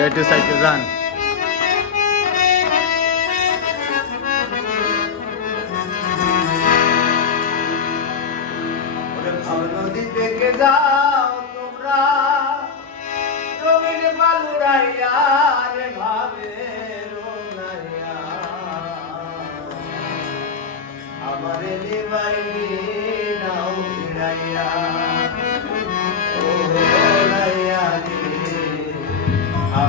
Dirty Cycle Run.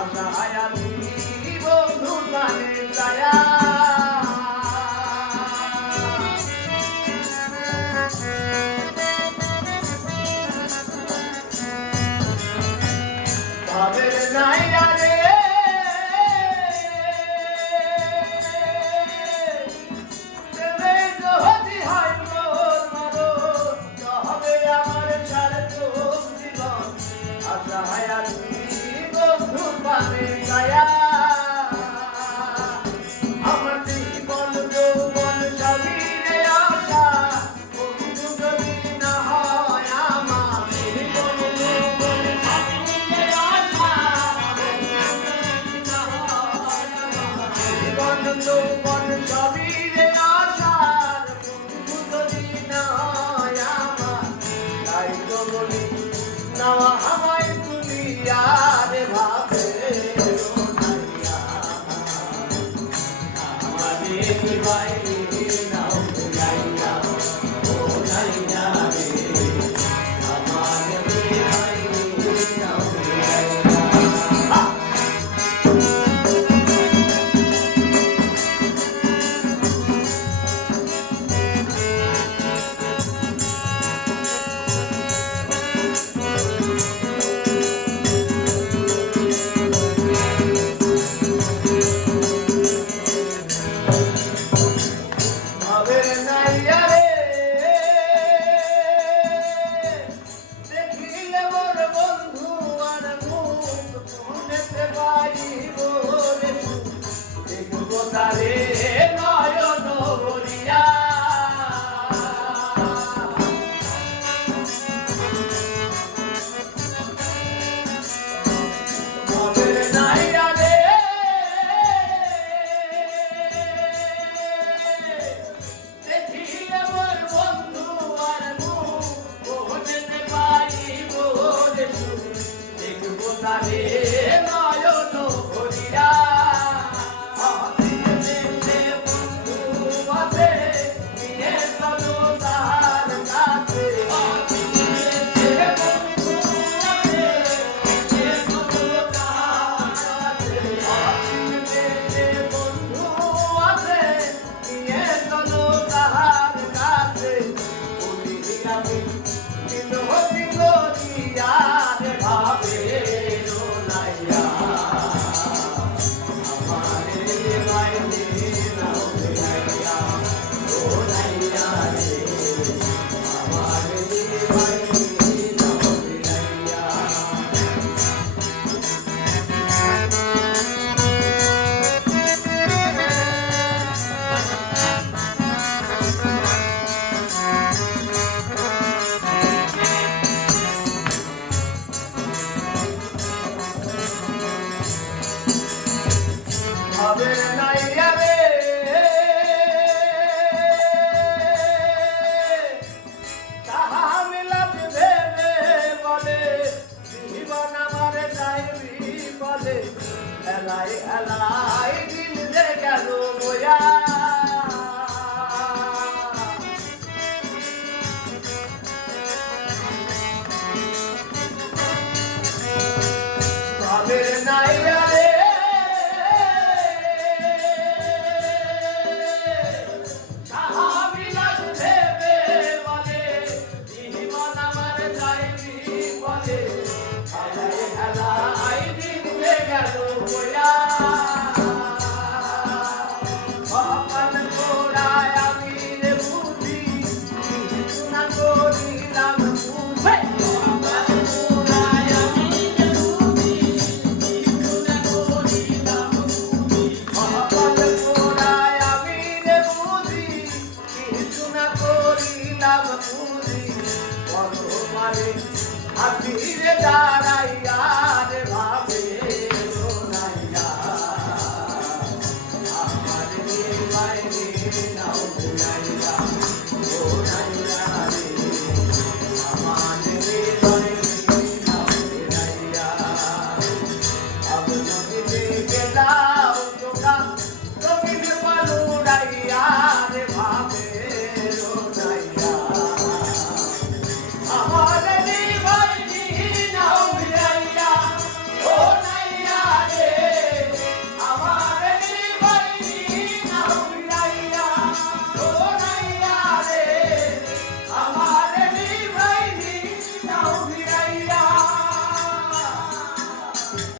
আশায় আমি বন্ধু গানে যায়া এলাই এলাই দিন যে গেল বয়া। করিলাম পুরি পরপারে হাতিরে যায়